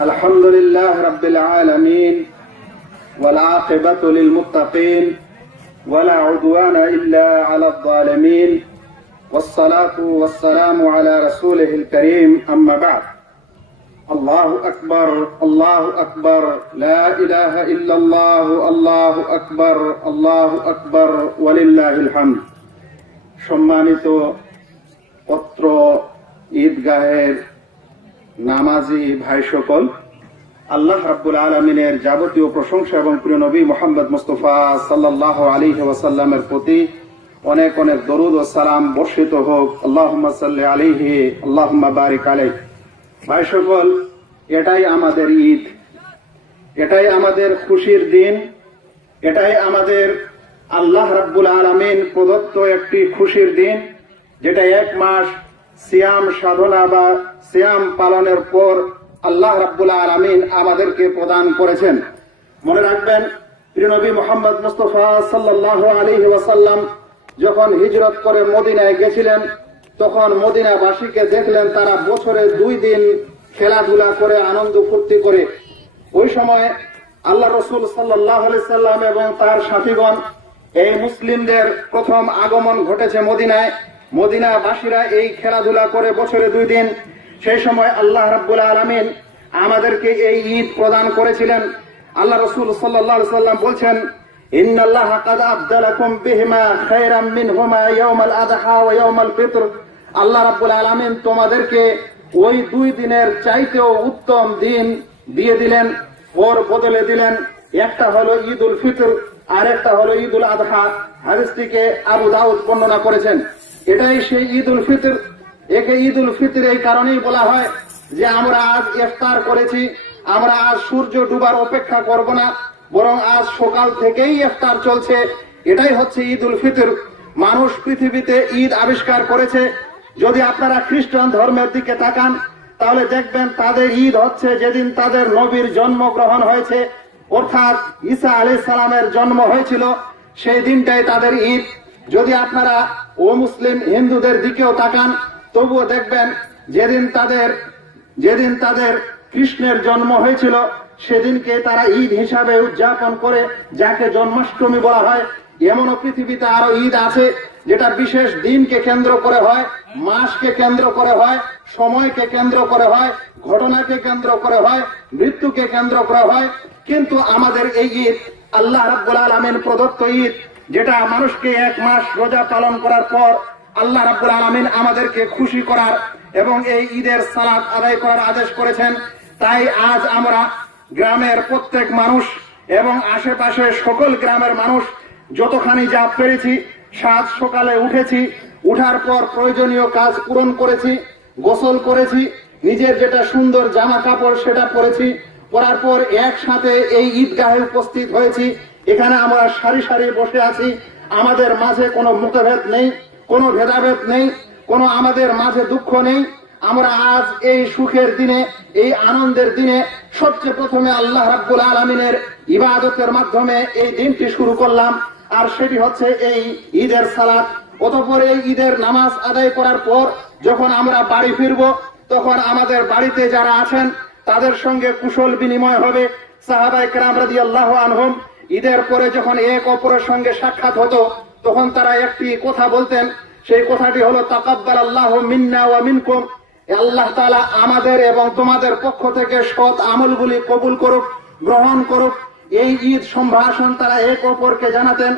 الحمد لله رب العالمين والعاقبة للمتقين ولا عدوان إلا على الظالمين والصلاة والسلام على رسوله الكريم أما بعد الله أكبر الله أكبر لا إله إلا الله الله أكبر ولله الحمد সম্মানিত পত্র ঈদগাহের নামাজি ভাই সকল, আল্লাহ রাব্বুল আলামিনের যাবতীয় প্রশংসা এবং প্রিয় নবী মুহাম্মদ মুস্তাফা সাল্লাল্লাহু আলাইহি ওয়াসাল্লামের প্রতি অনেক অনেক দরুদ ও সালাম বর্ষিত হোক। আল্লাহুম্মা সাল্লি আলাইহি আল্লাহুম্মা বারিক আলাইহি। ভাই সকল, এটাই আমাদের ঈদ, এটাই আমাদের খুশির দিন, এটাই আমাদের আল্লাহ রাব্বুল আলামিন প্রদত্ত একটি খুশির দিন, যেটা এক মাস সিয়াম সাধনা বা সিয়াম পালনের পর আল্লাহ রাব্বুল আলামিন আমাদেরকে প্রদান করেছেন। মনে রাখবেন, প্রিয় নবী মুহাম্মদ মুস্তাফা সাল্লাল্লাহু আলাইহি ওয়াসাল্লাম যখন হিজরত করে মদিনায় গেছিলেন, তখন মদিনাবাসীকে দেখলেন তারা বছরে 2 দিন খেলাধুলা করে আনন্দ ফুর্তি করে। ওই সময় আল্লাহ রাসূল সাল্লাল্লাহু আলাইহি সাল্লাম এবং তার সাথীগণ, এই মুসলিমদের প্রথম আগমন ঘটেছে মদিনায়। মদিনাবাসীরা এই খেলাধুলা করে বছরে 2 দিন। সেই সময় আল্লাহ রাব্বুল আলামিন আমাদেরকে এই ঈদ প্রদান করেছিলেন। আল্লাহ রাসূল সাল্লাল্লাহু আলাইহি সাল্লাম বলছেন, ইন্নাল্লাহা কাদ আবদালাকুম বিহিমা খায়রাম মিনহুমা ইয়াউমাল আযহা ওয়া ইয়াউমাল ফিতর। আল্লাহ রাব্বুল আলামিন তোমাদেরকে ওই 2 দিনের চাইতেও উত্তম দিন দিয়ে দিলেন, ওর বদলে দিলেন। একটা হলো ঈদুল ফিতর আর একটা হলো ঈদুল আযহা। হাদিসটিকে আবু দাউদ বর্ণনা করেছেন। এটাই সেই ঈদুল ফিতর। একে ঈদুল ফিতর এই কারণেই বলা হয় যে আমরা আজ ইফতার করেছি, আমরা আজ সূর্য ডুবার অপেক্ষা করব না, বরং আজ সকাল থেকেই ইফতার চলছে। এটাই হচ্ছে ঈদুল ফিতর। মানুষ পৃথিবীতে ঈদ আবিষ্কার করেছে। যদি আপনারা খ্রিস্টান ধর্মের দিকে তাকান, তাহলে দেখবেন তাদের ঈদ হচ্ছে যেদিন তাদের নবীর জন্মগ্রহণ হয়েছে, অর্থাৎ ঈসা আলাইহিস সালামের জন্ম হয়েছিল, সেই দিনটাই তাদের ঈদ। যদি আপনারা মুসলিম হিন্দুদের দিকেও তাকান, তবুও দেখবেন যেদিন তাদের কৃষ্ণের জন্ম হয়েছিল সেদিনকে তারা ঈদ হিসাবে উদযাপন করে, যাকে জন্মাষ্টমী বলা হয়। এমনও পৃথিবীতে আরো ঈদ আছে যেটা বিশেষ দিনকে কেন্দ্র করে হয়, মাসকে কেন্দ্র করে হয়, সময়কে কেন্দ্র করে হয়, ঘটনাকে কেন্দ্র করে হয়, মৃত্যুকে কেন্দ্র করে হয়। কিন্তু আমাদের এই ঈদ আল্লাহ রাব্বুল আলামিন প্রদত্ত ঈদ, যেটা মানুষকে 1 মাস রোজা পালন করার পর আল্লাহ রাব্বুল আলামিন আমাদেরকে খুশি করার এবং এই ঈদের সালাত আদায় করার আদেশ করেছেন। তাই আজ আমরা গ্রামের প্রত্যেক মানুষ এবং আশেপাশে সকল গ্রামের মানুষ যতখানি যা পেরেছি, সাত সকালে উঠেছি, উঠার পর প্রয়োজনীয় কাজ পূরণ করেছি, গোসল করেছি, নিজের যেটা সুন্দর জামা কাপড় সেটা পরেছি, পরার পর একসাথে এই ঈদগাহে উপস্থিত হয়েছি। এখানে আমরা সারি সারি বসে আছি। আমাদের মাঝে কোনো মতভেদ নেই, কোনো ভেদাভেদ নেই, কোনো আমাদের মাঝে দুঃখ নেই। আমরা আজ এই সুখের দিনে, এই আনন্দের দিনে সবচেয়ে প্রথমে আল্লাহ রাব্বুল আলামিনের ইবাদতের মাধ্যমে এই দিনটি শুরু করলাম, আর সেটি হচ্ছে এই ঈদের সালাত। অতঃপর এই ঈদের নামাজ আদায় করার পর যখন আমরা বাড়ি ফিরব, তখন আমাদের বাড়িতে যারা আছেন তাদের সঙ্গে কুশল বিনিময় হবে। সাহাবায়ে কেরাম রাদিয়াল্লাহু আনহুম ঈদের পরে যখন এক অপরের সঙ্গে সাক্ষাৎ হতো, তখন তারা একটি কথা বলতেন। সেই কথাটি হলো, তাকাব্বালাল্লাহু মিন্না ওয়া মিনকুম। আল্লাহ তাআলা আমাদের এবং তোমাদের পক্ষ থেকে সৎ আমলগুলি কবুল করুক, গ্রহণ করুক। এই ঈদ সম্ভাষণ তারা এক অপরকে জানাতেন।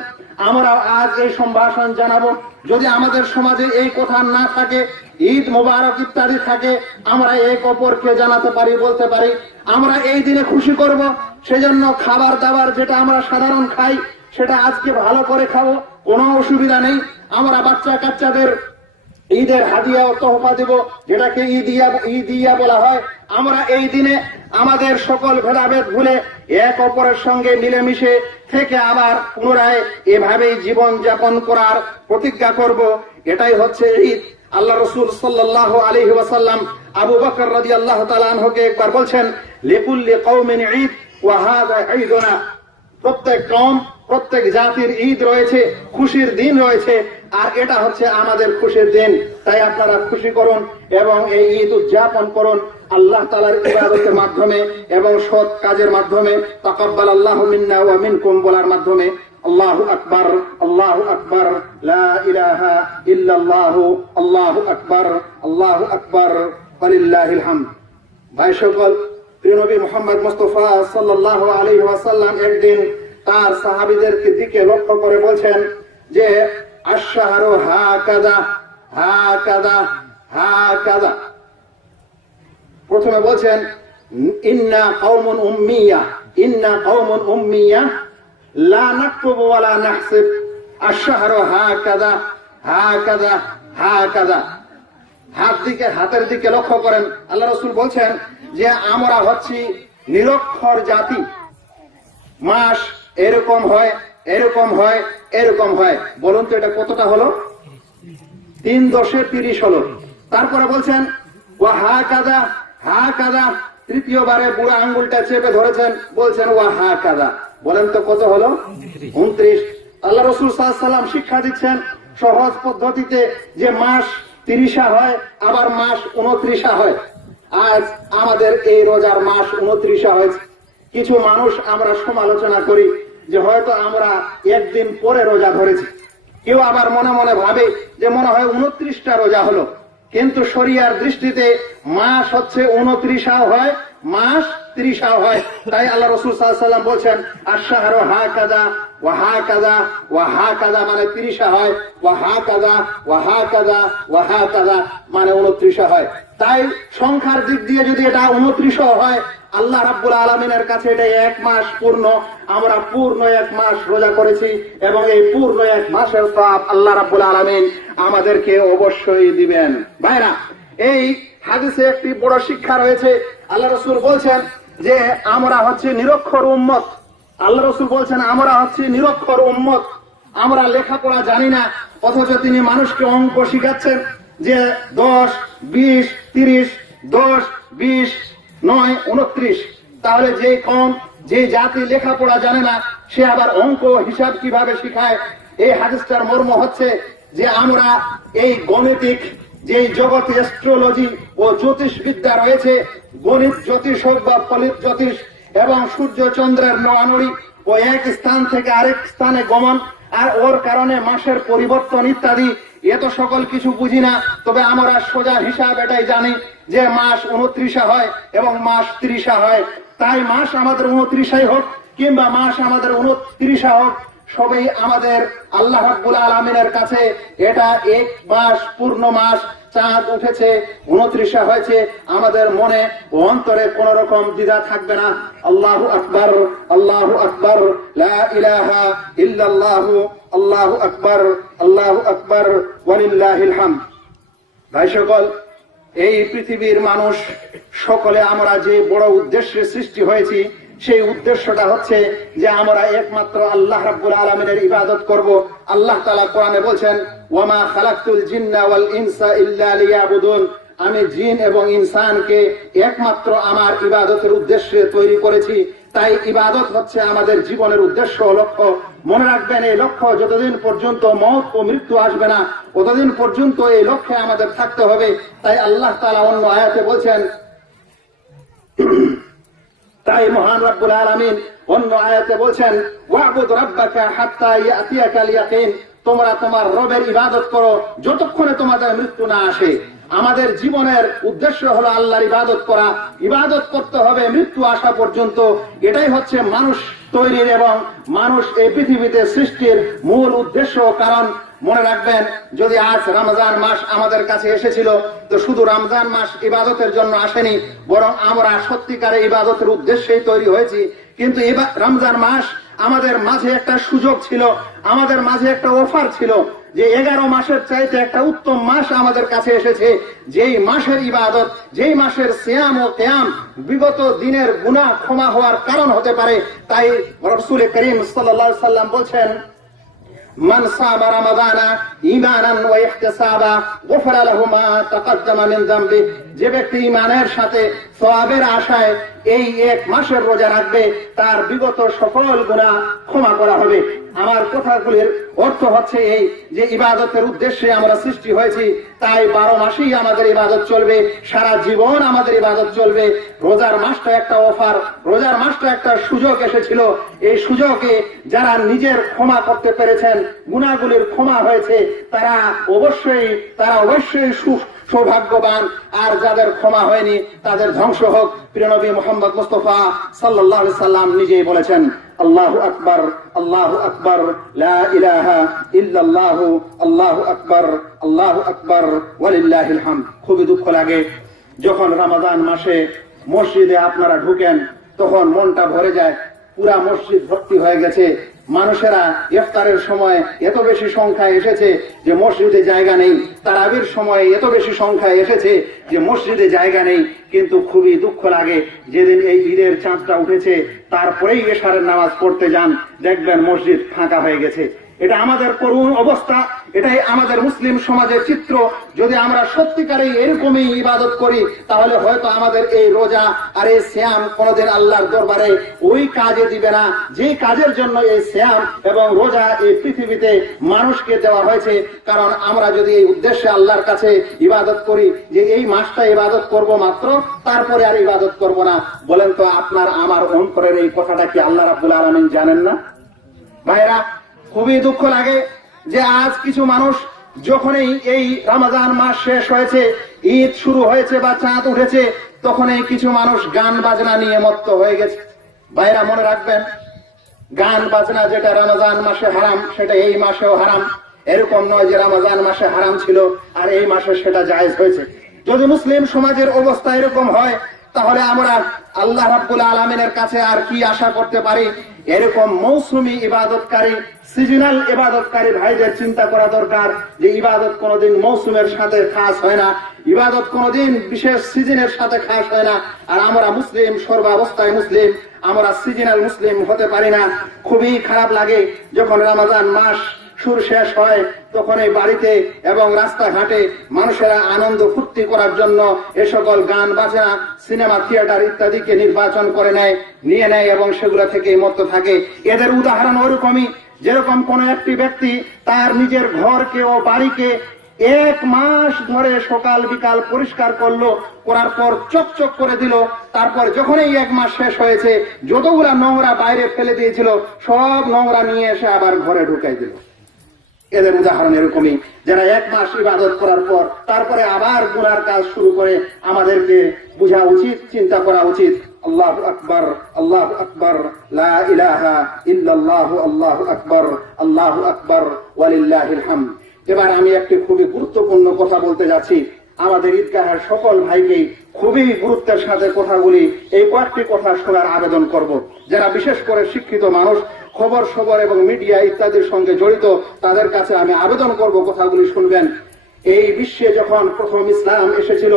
আমরা আজ এই সম্ভাষণ জানাবো। যদি আমাদের সমাজে এই কথা না থাকে, ঈদ মোবারক ইত্যাদি থাকে, আমরা এক অপরকে জানাতে পারি, বলতে পারি। আমরা এই দিনে খুশি করব, সেজন্য খাবার দাবার যেটা আমরা সাধারণ খাই সেটা আজকে ভালো করে খাবো, কোনো অসুবিধা নেই। আমরা বাচ্চা কাচ্চাদের ঈদের হাদিয়া ও তোহফা দেব, যেটাকে ঈদিয়া বলা হয়। আমরা এই দিনে আমাদের সকল ভেদাভেদ ভুলে এক অপরের সঙ্গে মিলেমিশে থেকে আবার পুনরায় এভাবেই জীবন যাপন করার প্রতিজ্ঞা করব। এটাই হচ্ছে ঈদ। আল্লাহ রাসূল সাল্লাল্লাহু আলাইহি ওয়াসাল্লাম আবু বকর রাদিয়াল্লাহু তাআলা আনহুকে একবার বলছেন, লিকুল্লি কওমিন ঈদ ওয়া হাযা ঈদুনা। প্রত্যেক কওম, প্রত্যেক জাতির ঈদ রয়েছে, খুশির দিন রয়েছে, আর এটা হচ্ছে আমাদের খুশির দিন। তাই আপনারা খুশি করুন এবং এই ঈদ উদযাপন করুন। আল্লাহ তাআলার ইবাদতের মাধ্যমে এবং সৎ কাজের মাধ্যমে, তাকাব্বালাল্লাহু মিন্না ওয়া মিনকুম বলার মাধ্যমে আল্লাহু আকবার, আল্লাহু আকবার, লা ইলাহা ইল্লাল্লাহু, আল্লাহু আকবার, আল্লাহু আকবার, ওয়ালিল্লাহিল হামদ। ভাই সকল, প্রিয় নবী মুহাম্মদ মুস্তাফা সাল্লাল্লাহু আলাইহি ওয়াসাল্লাম একদিন তার সাহাবীদেরকে দিকে লক্ষ্য করে বলছেন যে আশ-শাহরু হাকাযা হাকাযা হাকাযা। প্রথমে বলছেন ইন্না কওমুন উম্মিয়া, ইন্না কওমুন উম্মিয়া লা নাকতুবু ওয়া লা নাহসিব, আশ-শাহরু হাকাযা হাকাযা হাকাযা। হাতের দিকে লক্ষ্য করেন। আল্লাহ রাসূল বলছেন যে আমরা হচ্ছি নিরক্ষর জাতি, মাস এরকম হয়, এরকম হয়, এরকম হয়। বলুন তো এটা কতটা হলো? 3 × 10 = 30 হলো। তারপরে বলছেন ওয়া হাকাযা হাকাযা, তৃতীয়বারে বুড়া আঙ্গুলটা চেপে ধরেছেন, বলছেন ওয়া হাকাযা। বলেন তো কত হলো? 29। আল্লাহ রাসূল সাল্লাল্লাহু আলাইহি ওয়াসাল্লাম শিক্ষা দিচ্ছেন সহজ পদ্ধতিতে যে মাস 30 হয়, আবার মাস 29 হয়। আজ আমাদের এই রোজার মাস 29 হয়েছে। কিছু মানুষ আমরা সমালোচনা করি যে হয়তো আমরা একদিন পরে রোজা ধরেছি। কেউ আবার মনে মনে ভাবে যে মনে হয় 29টা রোজা হলো, কিন্তু শরিয়ার দৃষ্টিতে মাস হচ্ছে 29 হয়, মাস 30 হয়। তাই আল্লাহ রাসূল সাল্লাল্লাহু আলাইহি ওয়াসাল্লাম বলছেন আশ-শাহরু হাকাযা ওয়া হাকাযা ওয়া হাকাযা মানে 30 হয়, ওয়া হাকাযা ওয়া হাকাযা ওয়া হাকাযা মানে 29 হয়। তাই সংখ্যার দিক দিয়ে যদি এটা 29 হয়, আল্লাহ রাব্বুল আলামিনের কাছে এটা 1 মাস পূর্ণ। আমরা পূর্ণ 1 মাস রোজা করেছি এবং এই পূর্ণ 1 মাসের সওয়াব আল্লাহ রাব্বুল আলামিন আমাদেরকে অবশ্যই দিবেন। ভাইরা, এই হাদিসে একটি বড় শিক্ষা রয়েছে। আল্লাহ রাসূল বলছেন যে আমরা হচ্ছে নিরক্ষর উম্মত। আল্লাহ রাসূল বলছেন আমরা হচ্ছে নিরক্ষর উম্মত, আমরা লেখাপড়া জানি না, অথচ তিনি মানুষকে অঙ্ক শিখাচ্ছেন যে 10, 20, 30, 10, 20, 9, 29। তাহলে যে কম, যে জাতি লেখাপড়া জানে না, সে আবার অঙ্ক হিসাব কিভাবে শিখায়? এই হাদিসটার মর্ম হচ্ছে যে আমরা এই গণিতিক যে জগতে অ্যাস্ট্রোলজি ও জ্যোতিষবিদ্যা রয়েছে, গণিত জ্যোতিষ হোক বা ফলিত জ্যোতিষ, এবং সূর্য চন্দ্রের নড়ানড়ি ও এক স্থান থেকে আরেক স্থানে গমন, আর ওর কারণে মাসের পরিবর্তন ইত্যাদি, এত সকল কিছু বুঝি না। তবে আমরা সোজা হিসাব এটাই জানি যে মাস 29 হয় এবং মাস 30 হয়। তাই মাস আমাদের 29 হোক কিংবা মাস আমাদের 29 হোক, সবই আমাদের আল্লাহ রাব্বুল আলামিনের কাছে এটা 1 মাস পূর্ণ মাস। চাঁদ উঠেছে, 29 হয়েছে, আমাদের মনে ও অন্তরে কোন রকম দ্বিধা থাকবে না। আল্লাহু আকবার, আল্লাহু আকবার, লা ইলাহা ইল্লাল্লাহু, আল্লাহু আকবার, আল্লাহু আকবার, ওয়ালিল্লাহিল হামদ। ভাই সকল, এই পৃথিবীর মানুষ সকলে আমরা যে বড় উদ্দেশ্যে সৃষ্টি হয়েছি, সেই উদ্দেশ্যটা হচ্ছে যে আমরা একমাত্র আল্লাহ রাব্বুল আলামিনের ইবাদত করব। আল্লাহ তাআলা কোরআনে বলছেন ওয়ামা খালাকতুল জিন্না ওয়াল ইনসা ইল্লা লিয়াবুদুন, আমি জিন এবং ইনসানকে একমাত্র আমার ইবাদতের উদ্দেশ্যে তৈরি করেছি। তাই ইবাদত হচ্ছে আমাদের জীবনের উদ্দেশ্য ও লক্ষ্য। মনে রাখবেন, এই লক্ষ্য যতদিন পর্যন্ত মওত ও মৃত্যু আসবে না, ততদিন পর্যন্ত এই লক্ষ্যে আমাদের থাকতে হবে। তাই আল্লাহ তাআলা অন্য আয়াতে বলছেন, তাই মহান রব্বুল আলামিন অন্য আয়াতে বলছেন ওয়াবুদ রাব্বাকা হাত্তা ইয়াতিয়াকাল ইয়াকিন, তোমরা তোমার রবের ইবাদত করো যতক্ষণে তোমাদের মৃত্যু না আসে। আমাদের জীবনের উদ্দেশ্য হলো আল্লাহর ইবাদত করা, ইবাদত করতে হবে মৃত্যু আসা পর্যন্ত। এটাই হচ্ছে মানুষ তৈরির এবং মানুষ এই পৃথিবীতে সৃষ্টির মূল উদ্দেশ্য। কারণ মনে রাখবেন, যদি আজ রমজান মাস আমাদের কাছে এসেছিল, তো শুধু রমজান মাস ইবাদতের জন্য আসেনি, বরং আমরা সত্যিকারে ইবাদতের উদ্দেশ্যেই তৈরি হয়েছি। কিন্তু রমজান মাস আমাদের মাঝে একটা সুযোগ ছিল, আমাদের মাঝে একটা অফার ছিল যে 11 মাসের চাইতে একটা উত্তম মাস আমাদের কাছে এসেছে, যেই মাসের ইবাদত, যেই মাসের সিয়াম ও কিয়াম বিগত দিনের গুনাহ ক্ষমা হওয়ার কারণ হতে পারে। তাই রাসূল করিম সাল্লাল্লাহু আলাইহি ওয়াসাল্লাম বলছেন মান সামা রমাদানা ঈমানান ওয়া ইহতিসাবা গুফিরা লাহু মা তাকাদ্দামা মিন যামবি, যে ব্যক্তি ঈমানের সাথে সওয়াবের আশায় এই এক মাসের রোজা রাখবে তার বিগত সকল গুনাহ ক্ষমা করা হবে। আমার কথাগুলির অর্থ হচ্ছে এই যে ইবাদতের উদ্দেশ্যে আমরা সৃষ্টি হয়েছি, তাই 12 মাসেই আমাদের ইবাদত চলবে, সারা জীবন আমাদের ইবাদত চলবে। রোজার মাসটা একটা অফার, রোজার মাসটা একটা সুযোগ এসেছিল। এই সুযোগে যারা নিজের ক্ষমা করতে পেরেছেন, গুনাহগুলির ক্ষমা হয়েছে, তারা অবশ্যই সৌভাগ্যবান। আর যাদের ক্ষমা হয়নি তাদের ধ্বংস হোক। প্রিয় নবী মুহাম্মদ মুস্তাফা সাল্লাল্লাহু আলাইহি সাল্লাম নিজেই বলেছেন, আল্লাহু আকবার, আল্লাহু আকবার, লা ইলাহা ইল্লাল্লাহ, আল্লাহু আকবার, আল্লাহু আকবার, ওয়ালিল্লাহিল হামদ। খুবই দুঃখ লাগে যখন রমাদান মাসে মসজিদে আপনারা ঢুকেন, তখন মনটা ভরে যায়। পুরা মসজিদ ভর্তি হয়ে গেছে, মানুষেরা ইফতারের সময় এত বেশি সংখ্যায় এসেছে যে মসজিদে জায়গা নেই, তারাবির সময় এত বেশি সংখ্যায় এসেছে যে মসজিদে জায়গা নেই। কিন্তু খুবই দুঃখ লাগে, যেদিন এই ঈদের চাঁদটা উঠেছে তারপরেই এশারের নামাজ পড়তে যান, দেখবেন মসজিদ ফাঁকা হয়ে গেছে। এটা আমাদের করুণ অবস্থা, এটাই আমাদের মুসলিম সমাজের চিত্র। যদি আমরা সত্যিকারেই এরকমই ইবাদত করি, তাহলে হয়তো আমাদের এই রোজা আর এই সিয়াম কোনদিন আল্লাহর দরবারে ওই কাজে দিবে না যে কাজের জন্য এই সিয়াম এবং রোজা এই পৃথিবীতে মানুষকে দেওয়া হয়েছে। কারণ আমরা যদি এই উদ্দেশ্যে আল্লাহর কাছে ইবাদত করি যে এই মাসটা ইবাদত করব মাত্র, তারপরে আর ইবাদত করব না, বলেন তো আপনার আমার অন্তরের এই কথাটা কি আল্লাহ রাব্বুল আলামিন জানেন না? ভাইরা, খুবই দুঃখ লাগে যে আজ কিছু মানুষ যখনই এই রমজান মাস শেষ হয়েছে, ঈদ শুরু হয়েছে বা চাঁদ উঠেছে, তখনই কিছু মানুষ গান বাজনা নিয়ে মত্ত হয়ে গেছে। ভাইরা, মনে রাখবেন, গান বাজনা যেটা রমজান মাসে হারাম, সেটা এই মাসেও হারাম। এরকম নয় যে রমজান মাসে হারাম ছিল আর এই মাসে সেটা জায়েজ হয়েছে। যদি মুসলিম সমাজের অবস্থা এরকম হয়, তাহলে আমরা আল্লাহ রাব্বুল আলামিনের কাছে আর কি আশা করতে পারি? এরকম মৌসুমী ইবাদতকারী, সিজনাল ইবাদতকারী ভাইদের চিন্তা করা দরকার যে ইবাদত কোনোদিন মৌসুমের সাথে খাস হয় না, ইবাদত কোনোদিন বিশেষ সিজনের সাথে খাস হয় না। আর আমরা মুসলিম, সর্বাবস্থায় মুসলিম, আমরা সিজনাল মুসলিম হতে পারি না। খুবই খারাপ লাগে যখন রমজান মাস শুরু শেষ হয়, তখন এই বাড়িতে এবং রাস্তাঘাটে মানুষেরা আনন্দ ফুর্তি করার জন্য এ সকল গান বাজনা, সিনেমা থিয়েটার ইত্যাদিকে নির্বাচন করে নিয়ে নেয় এবং সেগুলো থেকে মত্ত থাকে। এদের উদাহরণ ওরকমই, যেরকম কোন একটি ব্যক্তি তার নিজের ঘরকে ও বাড়িকে 1 মাস ধরে সকাল বিকাল পরিষ্কার করলো, করার পর চকচক করে দিল, তারপর যখনই 1 মাস শেষ হয়েছে যতগুলা নোংরা বাইরে ফেলে দিয়েছিল সব নোংরা নিয়ে এসে আবার ঘরে ঢুকাই দিল। এদের উদাহরণ এরকমই, যারা 1 মাস ইবাদত করার পর তারপরে আবার গুনার কাজ শুরু করে। আমাদেরকে বোঝা উচিত, চিন্তা করা উচিত। আল্লাহু আকবার, আল্লাহু আকবার, লা ইলাহা ইল্লাল্লাহ, আল্লাহু আকবার, আল্লাহু আকবার, ওয়ালিল্লাহিল হামদ। এবার আমি একটি খুবই গুরুত্বপূর্ণ কথা বলতে যাচ্ছি। আমাদের ঈদগাহের সকল ভাইকেই খুবই গুরুত্বের সাথে কথাগুলি, এই কয়েকটি কথা শোনার আবেদন করব। যারা বিশেষ করে শিক্ষিত মানুষ, খবর এবং মিডিয়া ইত্যাদির সঙ্গে জড়িত, তাদের কাছে আমি আবেদন করব কথাগুলি শুনবেন। এই বিশ্বে যখন প্রথম ইসলাম এসেছিল,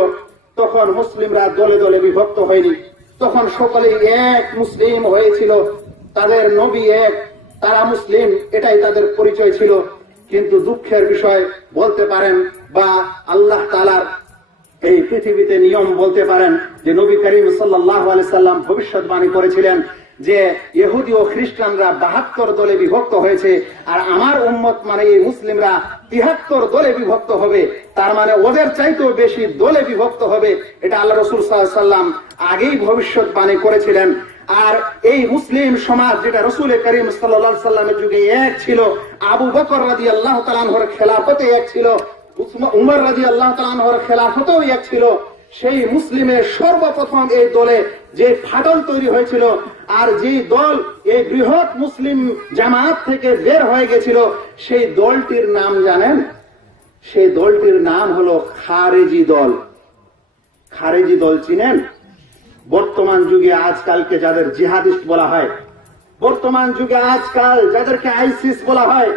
তখন মুসলিমরা দলে দলে বিভক্ত হয়নি, তখন সকলেই এক মুসলিম হয়েছিল। তাদের নবী এক, তারা মুসলিম, এটাই তাদের পরিচয় ছিল। কিন্তু দুঃখের বিষয় বলতে পারেন বা আল্লাহ তাআলার এই পৃথিবীতে নিয়ম বলতে পারেন যে নবী করিম সাল্লাল্লাহু আলাইহি সাল্লাম ভবিষ্যৎবাণী করেছিলেন যে ইহুদি ও খ্রিস্টানরা 72 দলে বিভক্ত হয়েছে, আর আমার উম্মত মানে এই মুসলিমরা 73 দলে বিভক্ত হবে। তার মানে ওদের চাইতেও বেশি দলে বিভক্ত হবে। এটা আল্লাহ রাসূল সাল্লাল্লাহু আলাইহি সাল্লাম আগেই ভবিষ্যৎবাণী করেছিলেন। আর এই মুসলিম সমাজ যেটা রাসূল করিম সাল্লাল্লাহু আলাইহি সাল্লামের যুগে এক ছিল, আবু বকর রাদিয়াল্লাহু তাআলা আনহুর খেলাফতে এক ছিল, উমর রাদিয়াল্লাহু তাআলা আনহুর খেলাফতেও এক ছিল, সেই মুসলিমের সর্বপ্রথম এই দলে যে ফাটল তৈরি হয়েছিল আর যে দল এই বৃহৎ মুসলিম জামাত থেকে বের হয়ে গেছিল, সেই দলটির নাম জানেন? সেই দলটির নাম হলো খারেজি দল। খারেজি দল চিনেন? বর্তমান যুগে আজকালকে যাদের জিহাদিস্ট বলা হয়, বর্তমান যুগে আজকাল যাদেরকে আইসিস বলা হয়,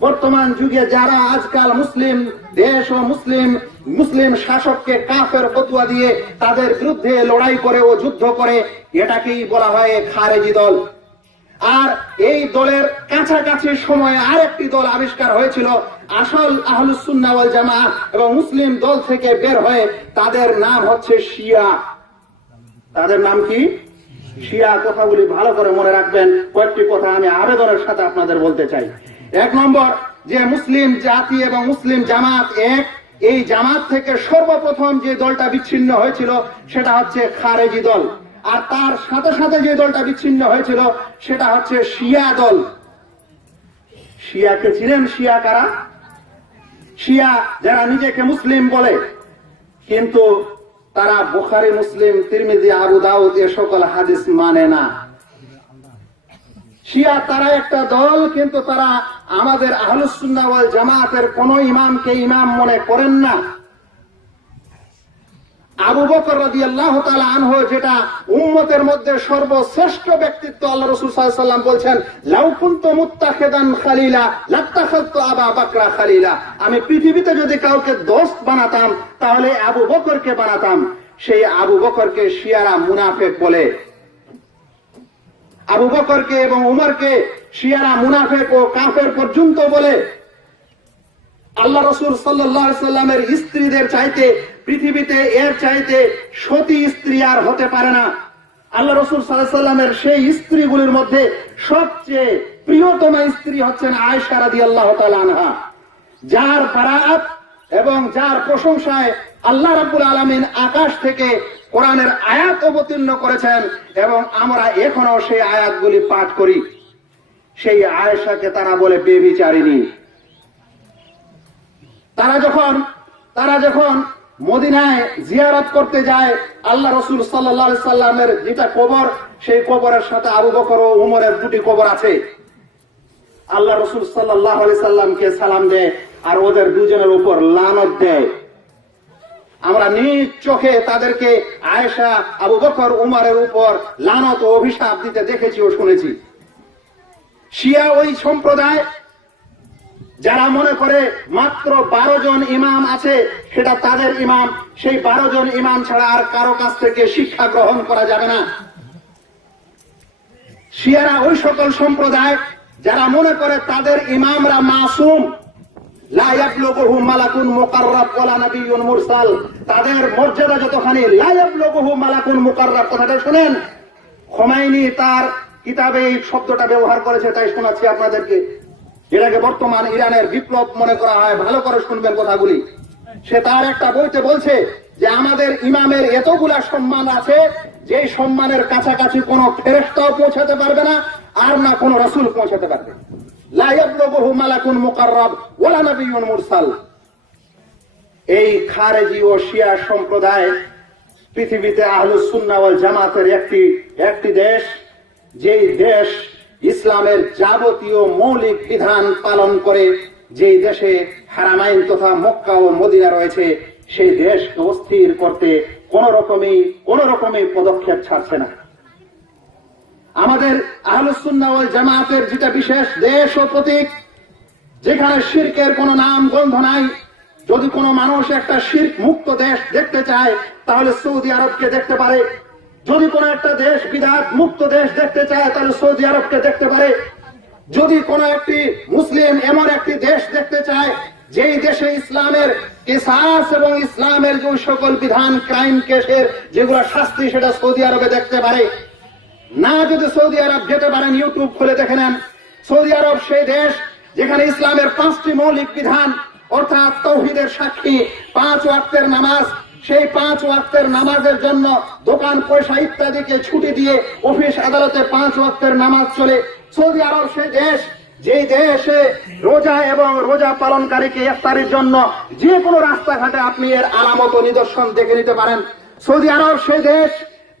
বর্তমান যুগে যারা আজকাল মুসলিম দেশ ও মুসলিম শাসককে কাফের ফতোয়া দিয়ে তাদের বিরুদ্ধে লড়াই করে ও যুদ্ধ করে, এটাকেই বলা হয় খারেজি দল। আর এই দলের কাছাকাছি সময়ে আরেকটি দল আবিষ্কার হয়েছিল, আসল আহলুস সুন্নাহ ওয়াল জামাআহ এবং মুসলিম দল থেকে বের হয়ে, তাদের নাম হচ্ছে শিয়া। তাদের নাম কি? শিয়া। কথাগুলি ভালো করে মনে রাখবেন। কয়েকটি কথা আমি আবেদনের সাথে আপনাদের বলতে চাই। 1 নম্বর, যে মুসলিম জাতি এবং মুসলিম জামাত এক, এই জামাত থেকে সর্বপ্রথম যে দলটা বিচ্ছিন্ন হয়েছিল সেটা হচ্ছে খারেজি দল। আর তার সাথে সাথে যে দলটা বিচ্ছিন্ন হয়েছিল সেটা হচ্ছে শিয়া দল। শিয়াকে চিনেন? শিয়া কারা? শিয়া যারা নিজেকে মুসলিম বলে, কিন্তু তারা বুখারী, মুসলিম, তিরমিজি, আবু দাউদ এ সকল হাদিস মানে না। শিয়া তারা একটা দল, কিন্তু তারা আমাদের আহলুস সুন্নাহ ওয়াল জামাতের কোন ইমামকে ইমাম মনে করেন না। আবু বকর রাদিয়াল্লাহু তাআলা আনহু, যেটা উম্মতের মধ্যে সর্বশ্রেষ্ঠ ব্যক্তিত্ব, আল্লাহ রাসূল সাল্লাল্লাহু আলাইহি ওয়াসাল্লাম বলছেন, লাউ কুনতু মুত্তাখিদান খালিলা লাত্তাখাযতু আবু বকর খালিলা। আমি পৃথিবীতে যদি কাউকে দোস্ত বানাতাম তাহলে আবু বকরকে বানাতাম। সেই আবু বকরকে শিয়ারা মুনাফিক বলে। আবু বকরকে এবং উমরকে শিয়ারা মুনাফিক ও কাফের পর্যন্ত বলে। আল্লাহ রাসূল সাল্লাল্লাহু আলাইহি ওয়াসাল্লামের স্ত্রীদের চাইতে পৃথিবীতে এর চাইতে সতী স্ত্রী আর হতে পারে না। আল্লাহ রাসূল সাল্লাল্লাহু আলাইহি ওয়াসাল্লামের সেই স্ত্রীগুলির মধ্যে সবচেয়ে প্রিয়তমা স্ত্রী হচ্ছেন আয়েশা রাদিয়াল্লাহু তাআলা আনহা, যার বারাত এবং যার প্রশংসায় আল্লাহ রাব্বুল আলামিন আকাশ থেকে কোরআনের আয়াত অবতীর্ণ করেছেন এবং আমরা এখনো সেই আয়াতগুলি পাঠ করি। সেই আয়েশাকে তারা বলে বেবিচারিণী। তারা যখন মদিনায় জিয়ারত করতে যায়, আল্লাহ রাসূল সাল্লাল্লাহু আলাইহি সাল্লামের যেটা কবর, সেই কবরের সাথে আবু বকর ও উমরের দুটি কবর আছে। আল্লাহ রাসূল সাল্লাল্লাহু আলাইহি সাল্লামকে সালাম দেয় আর ওদের দুজনের উপর লানত দেয়। আমরা নিজ চোখে তাদেরকে আয়েশা, আবু বকর, উমরের উপর লানত ও অভিশাপ দিতে দেখেছি ও শুনেছি। শিয়া ওই সম্প্রদায় যারা মনে করে মাত্র 12 জন ইমাম আছে, সেটা তাদের ইমাম, সেই 12 জন ইমাম ছাড়া আর কারো কাছ থেকে শিক্ষা গ্রহণ করা যাবে না। শিয়ারা ওই সকল সম্প্রদায় যারা মনে করে তাদের ইমামরা মাসুম, লা ইয়াবলুগুহু মালাকুন মুকাররাব ওয়ালা নাবিয়্যুন মুরসাল, তাদের মর্যাদা যতখানি, লা ইয়াবলুগুহু মালাকুন মুকাররাব, কথাটা শুনেন। খোমাইনি তার কিতাবে এই শব্দটা ব্যবহার করেছে, তাই শোনাচ্ছি আপনাদেরকে। এটাকে বর্তমান ইরানের বিপ্লব মনে করা হয়, ভালো করে শুনবেন কথাগুলি। সে তার একটা বইতে বলছে যে আমাদের ইমামের এতগুলা সম্মান আছে, যে সম্মানের কাছাকাছি কোনো ফেরেশতাও পৌঁছাতে পারবে না, আর না কোনো রাসূল পৌঁছাতে পারবে। লা ইয়াবলুগুহু মালাকুন মুকাররাব ওয়ালা নাবিয়্যুন মুরসাল। এই খারেজি ও শিয়া সম্প্রদায় পৃথিবীতে আহলুস সুন্নাহ ওয়াল জামাতের একটি দেশ, যেই দেশ ইসলামের যাবতীয় মৌলিক বিধান পালন করে, যেই দেশে হারামাইন তথা মক্কা ও মদিনা রয়েছে, সেই দেশকে অস্থির করতে কোন রকমই পদক্ষেপ ছাড়ছে না। আমাদের আহলুস সুন্নাহ ওয়াল জামাতের যেটা বিশেষ দেশ ও প্রতীক, যেখানে শিরকের কোনো নাম গন্ধ নাই। যদি কোনো মানুষ একটা শিরক মুক্ত দেশ দেখতে চায় তাহলে সৌদি আরবকে দেখতে পারে। যদি কোনো একটা দেশ বিদআত মুক্ত দেশ দেখতে চায় তাহলে সৌদি আরবকে দেখতে পারে। যদি কোনো একটি মুসলিম এমন একটি দেশ দেখতে চায় যেই দেশে ইসলামের কিসাস এবং ইসলামের যে সকল বিধান, ক্রাইম কেসের যেগুলো শাস্তি, সেটা সৌদি আরবে দেখতে পারে। না যদি সৌদি আরব যেতে পারেন, ইউটিউব খুলে দেখে নেন। সৌদি আরব সেই দেশ যেখানে ইসলামের 5টি মৌলিক বিধান, অর্থাৎ তাওহীদের সাক্ষী, 5 ওয়াক্তের নামাজ, সেই 5 ওয়াক্তের নামাজের জন্য দোকান পয়সা ইত্যাদিকে ছুটি দিয়ে অফিস আদালতে 5 ওয়াক্তের নামাজ চলে। সৌদি আরব সেই দেশ যেই দেশে রোজা এবং রোজা পালনকারীকে ইফতারের জন্য যে কোনো রাস্তাঘাটে আপনি এর আলামত ও নিদর্শন দেখে নিতে পারেন। সৌদি আরব সেই দেশ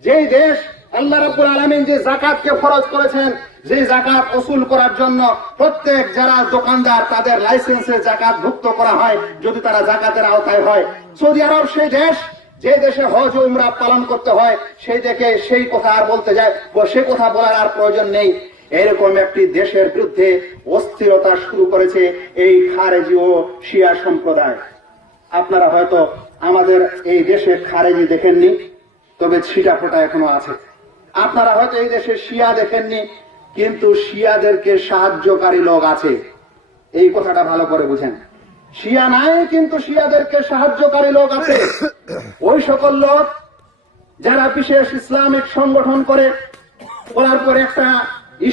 যেই দেশ আল্লাহ রাব্বুল আলামিন যে যাকাতকে ফরজ করেছেন, যে যাকাত ওসুল করার জন্য প্রত্যেক যারা দোকানদার তাদের লাইসেন্সে যাকাত ভুক্ত করা হয় যদি তারা যাকাতের আওতায় হয়। সৌদি আরব সেই দেশ যে দেশে হজ ও উমরা পালন করতে হয়, সেই কথা আর বলতে যায়, সে কথা বলার আর প্রয়োজন নেই। এরকম একটি দেশের বিরুদ্ধে অস্থিরতা শুরু করেছে এই খারেজি ও শিয়া সম্প্রদায়। আপনারা হয়তো আমাদের এই দেশে খারেজি দেখেননি, তবে ছিটাফোঁটা এখনো আছে। আপনারা হয়তো এই দেশে শিয়া দেখেননি, কিন্তু শিয়াদেরকে সাহায্যকারী লোক আছে। এই কথাটা ভালো করে বুঝেন। শিয়া নাই, কিন্তু শিয়াদেরকে সাহায্যকারী লোক আছে। ওই সকল লোক যারা বিশেষ ইসলামিক সংগঠন করে, করার পরে একটা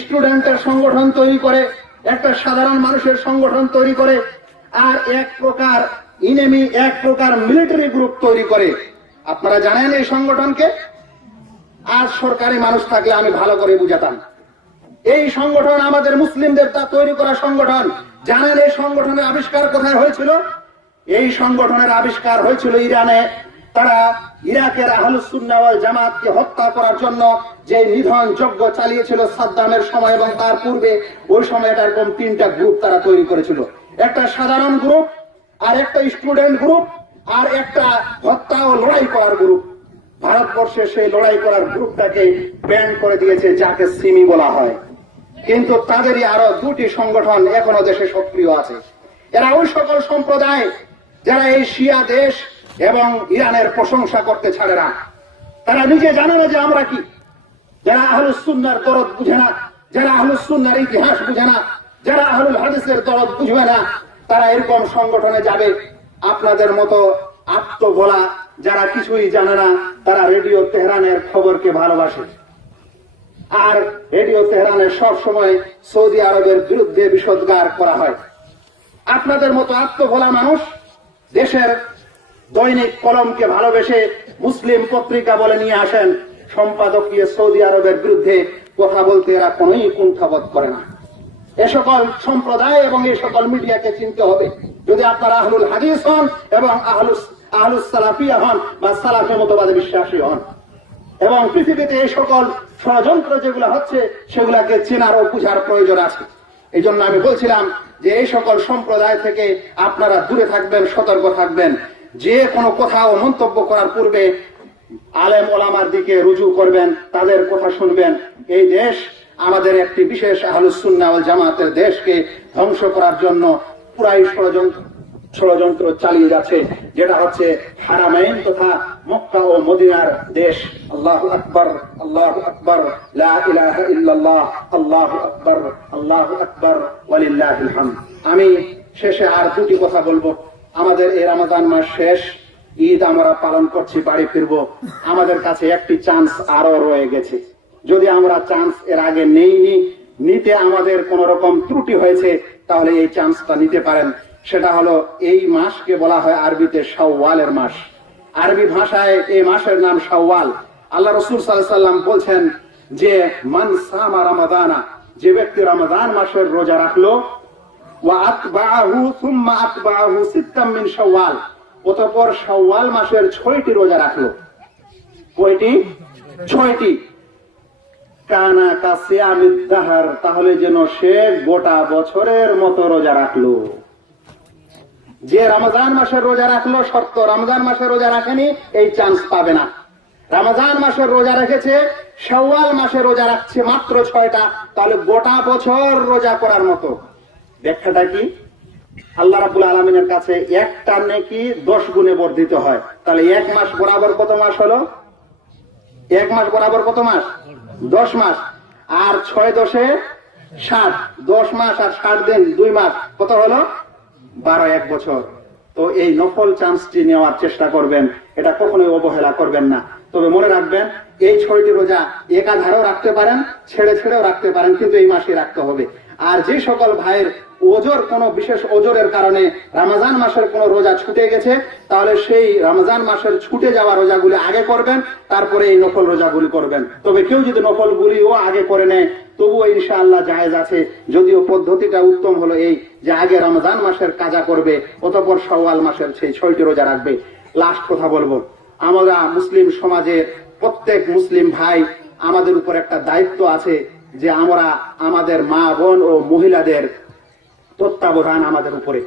স্টুডেন্টের সংগঠন তৈরি করে, একটা সাধারণ মানুষের সংগঠন তৈরি করে, আর এক প্রকার ইনেমি, এক প্রকার মিলিটারি গ্রুপ তৈরি করে। আপনারা জানেন এই সংগঠনকে? আর সরকারি মানুষ থাকলে আমি ভালো করে বুঝাতাম। এই সংগঠন আমাদের মুসলিমদের তা তৈরি করা সংগঠন। জানেন এই সংগঠনের আবিষ্কার কোথায় হয়েছিল? এই সংগঠনের আবিষ্কার হয়েছিল ইরানে। তারা ইরাকের আহলুস সুন্নাহ ওয়াল জামাতকে হত্যা করার জন্য যে নিধন যজ্ঞ চালিয়েছিল সাদ্দামের সময় এবং তার পূর্বে, ওই সময় এরকম তিনটা গ্রুপ তারা তৈরি করেছিল। একটা সাধারণ গ্রুপ, আর একটা স্টুডেন্ট গ্রুপ, আর একটা হত্যা ও লড়াই করার গ্রুপ। ভারতবর্ষে সেই লড়াই করার গ্রুপটাকে ব্যান করে দিয়েছে, যাকে সিমি বলা হয়। কিন্তু তাদেরই আরো দুটি সংগঠন এখনো দেশে সক্রিয় আছে। এরা ওই সকল সম্প্রদায় যারা এই শিয়া দেশ এবং ইরানের প্রশংসা করতে ছাড়ে না। তারা নিজে জানে না যে আমরা কি। যারা আহলুস সুন্নাহর দরদ বুঝে না, যারা আহলুস সুন্নাহর ইতিহাস বুঝে না, যারা আহলুল হাদিসের দরদ বুঝবে না, তারা এরকম সংগঠনে যাবে। আপনাদের মতো আত্মভোলা যারা কিছুই জানে না, তারা রেডিও তেহরানের খবরকে ভালোবাসে। আর রেডিও তেহরানের সব সময় সৌদি আরবের বিরুদ্ধে বিষোদ্গার করা হয়। আপনাদের মতো আত্মভোলা মানুষ দেশের দৈনিক কলমকে ভালোবেসে মুসলিম পত্রিকা বলে নিয়ে আসেন, সম্পাদকীয় সৌদি আরবের বিরুদ্ধে কথা বলতে এরা কোনই কুণ্ঠাবোধ করে না। এ সকল সম্প্রদায় এবং এই সকল মিডিয়াকে চিনতে হবে। যদি আপনারা আহলুল হাদিস হন এবং আহলুস সালাফিয়া হন বা সালাফি মতবাদে বিশ্বাসী হন, এবং পৃথিবীতে এই সকল ষড়যন্ত্র যেগুলো হচ্ছে সেগুলাকে চেনার ও বুঝার প্রয়োজন আছে। এই জন্য আমি বলছিলাম যে এই সকল সম্প্রদায় থেকে আপনারা দূরে থাকবেন, সতর্ক থাকবেন। যে কোনো কথা ও মন্তব্য করার পূর্বে আলেম ওলামার দিকে রুজু করবেন, তাদের কথা শুনবেন। এই দেশ আমাদের একটি বিশেষ আহলুস সুন্নাহ ওয়াল জামাতের দেশকে ধ্বংস করার জন্য পুরাই ষড়যন্ত্র চালিয়ে যাচ্ছে, যেটা হচ্ছে হারামাইন তথা মক্কা ও মদিনার দেশ। আল্লাহু আকবার, আল্লাহু আকবার, লা ইলাহা ইল্লাল্লাহ, আল্লাহু আকবার, আল্লাহু আকবার, ওয়ালিল্লাহিল হামদ। আমি শেষে আর দুটি কথা বলবো। আমাদের এই রমজান মাস শেষ, ঈদ আমরা পালন করছি, বাড়ি ফিরবো। আমাদের কাছে একটি চান্স আরো রয়ে গেছে। যদি আমরা চান্স এর আগে নেইনি, নিতে আমাদের কোন রকম ত্রুটি হয়েছে, তাহলে এই চান্সটা নিতে পারেন। সেটা হলো এই মাসকে বলা হয় আরবিতে শাওয়ালের মাস। আরবি ভাষায় এই মাসের নাম শাওয়াল। আল্লাহ রাসূল সাল্লাল্লাহু আলাইহি ওয়াসাল্লাম বলছেন যে মান সামা রমাদানা, যে ব্যক্তি রমাদান মাসের রোজা রাখলো, ওয়া আতবাহু সুম্মা আতবাহু সিত্তাম মিন শাওয়াল, অতঃপর শাওয়াল মাসের 6টি রোজা রাখলো। কয়টি? 6টি। কানা কাসিয়ামিদ দাহর, তাহলে যেন সে গোটা বছরের মতো রোজা রাখলো। যে রমজান মাসের রোজা রাখলো, শর্ত রমজান মাসের রোজা রাখেনি, এই চান্স পাবে না। রমজান মাসের রোজা রেখেছে, শাওয়াল মাসে রোজা রাখছে মাত্র 6টা, তাহলে গোটা বছর রোজা করার মতো। ব্যাখ্যাটা কি? আল্লাহ রাব্বুল আলামিনের কাছে একটা নেকি 10 গুণে বর্ধিত হয়। তাহলে এক মাস বরাবর কত মাস হলো? এক মাস বরাবর কত মাস? 10 মাস। আর 6 10 60, 10 মাস আর 60 দিন, 2 মাস, কত হলো? 12, 1 বছর। তো এই নফল চান্সটি নেওয়ার চেষ্টা করবেন, এটা কখনোই অবহেলা করবেন না। তবে মনে রাখবেন, এই 6টি রোজা একাধারেও রাখতে পারেন, ছেড়ে ছেড়েও রাখতে পারেন, কিন্তু এই মাসে রাখতে হবে। আর যে সকল ভাইয়ের ওজোর, কোন বিশেষ ওজোরের কারণে রমজান মাসের কোন রোজা ছুটে গেছে, তাহলে সেই রমজান মাসের ছুটে যাওয়া রোজাগুলি আগে করবেন, তারপরে এই নফল রোজাগুলি করবেন। তবে কেউ যদি নফলগুলিও আগে করে নেয়, তবুও ইনশাআল্লাহ জায়েজ আছে। যদিও পদ্ধতিটা উত্তম হলো এই যে আগে রমজান মাসের কাজা করবে, অতঃপর শাওয়াল মাসের সেই 6টি রোজা রাখবে। লাস্ট কথা বলবো, আমরা মুসলিম সমাজের প্রত্যেক মুসলিম ভাই, আমাদের উপর একটা দায়িত্ব আছে যে আমরা আমাদের মা বোন ও মহিলাদের তত্ত্বাবধান আমাদের উপরে।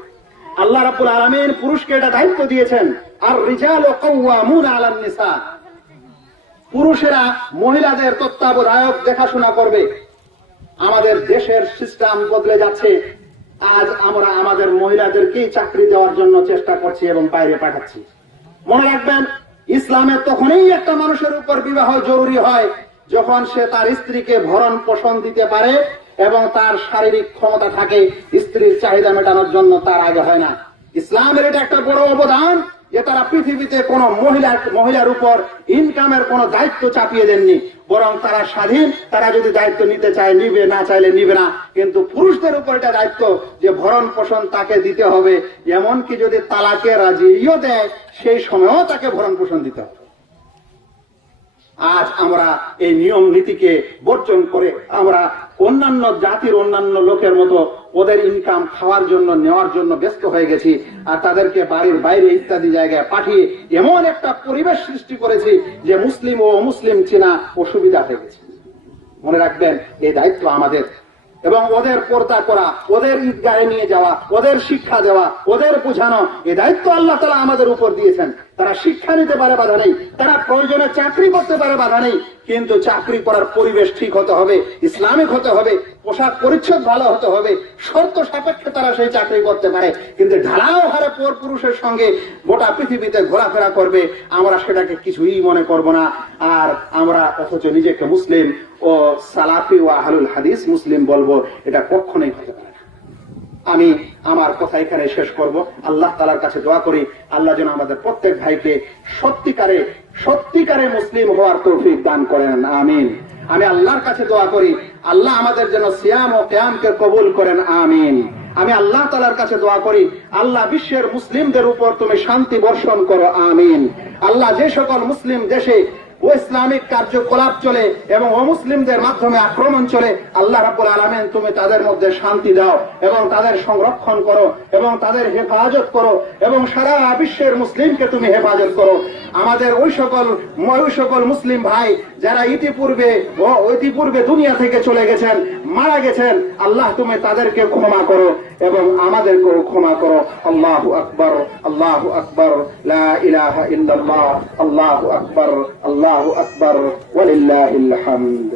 আল্লাহ রাব্বুল আলামিন পুরুষকে এটা দায়িত্ব দিয়েছেন, আর রিজালু কাওয়ামুনা আলান নিসা, পুরুষেরা মহিলাদের তত্ত্বাবধায়ক, দেখাশোনা করবে। আমাদের দেশের সিস্টেম বদলে যাচ্ছে। আজ আমরা আমাদের মহিলাদেরকেই চাকরি দেওয়ার জন্য চেষ্টা করছি এবং বাইরে পাঠাচ্ছি। মনে রাখবেন, ইসলামে তখনই একটা মানুষের উপর বিবাহ জরুরি হয় যখন সে তার স্ত্রীকে ভরণ পোষণ দিতে পারে এবং তার শারীরিক ক্ষমতা থাকে স্ত্রীর চাহিদা মেটানোর জন্য, তার আগে হয় না। ইসলামের এটা একটা বড় অবদান যে তারা পৃথিবীতে কোনো মহিলার উপর ইনকামের কোনো দায়িত্ব চাপিয়ে দেননি, বরং তারা স্বাধীন, তারা যদি দায়িত্ব নিতে চায় নিবে, না চাইলে নিবে না। কিন্তু পুরুষদের উপর এটা দায়িত্ব যে ভরণ পোষণ তাকে দিতে হবে, এমনকি যদি তালাকে রাজিও দেয় সেই সময়ও তাকে ভরণ পোষণ দিতে হবে। আজ আমরা এই নিয়ম নীতিকে বর্জন করে আমরা অন্যান্য জাতির অন্যান্য লোকের মতো ওদের ইনকাম খাওয়ার জন্য নেওয়ার জন্য ব্যস্ত হয়ে গেছি, আর তাদেরকে বাড়ির বাইরে ইত্যাদি জায়গায় পাঠিয়ে এমন একটা পরিবেশ সৃষ্টি করেছি যে মুসলিম ও অমুসলিম চেনা অসুবিধা হয়ে গেছে। মনে রাখবেন, এই দায়িত্ব আমাদের, এবং ওদের পর্দা করা, ওদের ঈদগাহে নিয়ে যাওয়া, ওদের শিক্ষা দেওয়া, ওদের বোঝানো, এই দায়িত্ব আল্লাহ তাআলা আমাদের উপর দিয়েছেন। তারা শিক্ষা নিতে পারে, বাধা নেই, তারা প্রয়োজনে চাকরি করতে পারে, বাধা নেই, কিন্তু চাকরি করার পরিবেশ ঠিক হতে হবে, ইসলামিক হতে হবে, পোশাক পরিচ্ছদ ভালো হতে হবে, শর্ত সাপেক্ষে তারা সেই চাকরি করতে পারে। কিন্তু ঢালাও হারে পর পুরুষের সঙ্গে গোটা পৃথিবীতে ঘোরাফেরা করবে, আমরা সেটাকে কিছুই মনে করব না। আর আমরা অথচ নিজেকে মুসলিম ও সালাফি ও আহলুল হাদিস মুসলিম বলবো, এটা কখনোই হতে পারে না। আমি আমার কথা এখানে শেষ করব। আল্লাহ তাআলার কাছে দোয়া করি, আল্লাহ যেন আমাদের প্রত্যেক ভাইকে সত্যিকারে মুসলিম হওয়ার তৌফিক দান করেন, আমিন। আমি আল্লাহর কাছে দোয়া করি, আল্লাহ আমাদের যেন সিয়াম ও কিয়ামকে কবুল করেন, আমিন। আমি আল্লাহ তাআলার কাছে দোয়া করি, আল্লাহ বিশ্বের মুসলিমদের উপর তুমি শান্তি বর্ষণ করো, আমিন। আল্লাহ যে সকল মুসলিম দেশে ও ইসলামিক কার্যকলাপ চলে এবং অমুসলিমদের মাধ্যমে আক্রমণ চলে, আল্লাহ রাব্বুল আলামিন তুমি তাদের মধ্যে শান্তি দাও এবং তাদের সংরক্ষণ করো এবং তাদের হেফাজত করো এবং সারা বিশ্বের মুসলিমকে তুমি হেফাজত করো। আমাদের ওই সকল মুসলিম ভাই যারা ইতিপূর্বে দুনিয়া থেকে চলে গেছেন, মারা গেছেন, আল্লাহ তুমি তাদেরকে ক্ষমা করো এবং আমাদেরকেও ক্ষমা করো। আল্লাহু আকবার, আল্লাহু আকবার, লা ইলাহা ইল্লাল্লাহ, আল্লাহু আকবার, আল্লাহু আকবার, ওয়ালিল্লাহিল হামদ।